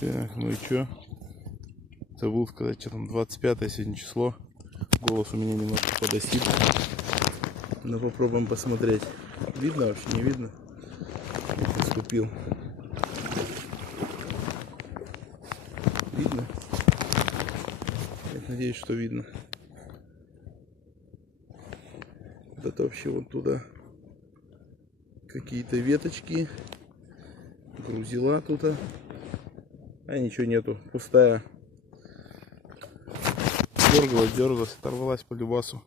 Так, ну и чё? Забыл сказать, что там 25 сегодня число. Голос у меня немножко подосит. Но попробуем посмотреть. Видно вообще, не видно? Наступил. Видно? Я надеюсь, что видно. Вот это вообще вот туда. Какие-то веточки. Грузила тут. А ничего нету. Пустая. Дергалась, оторвалась по любасу.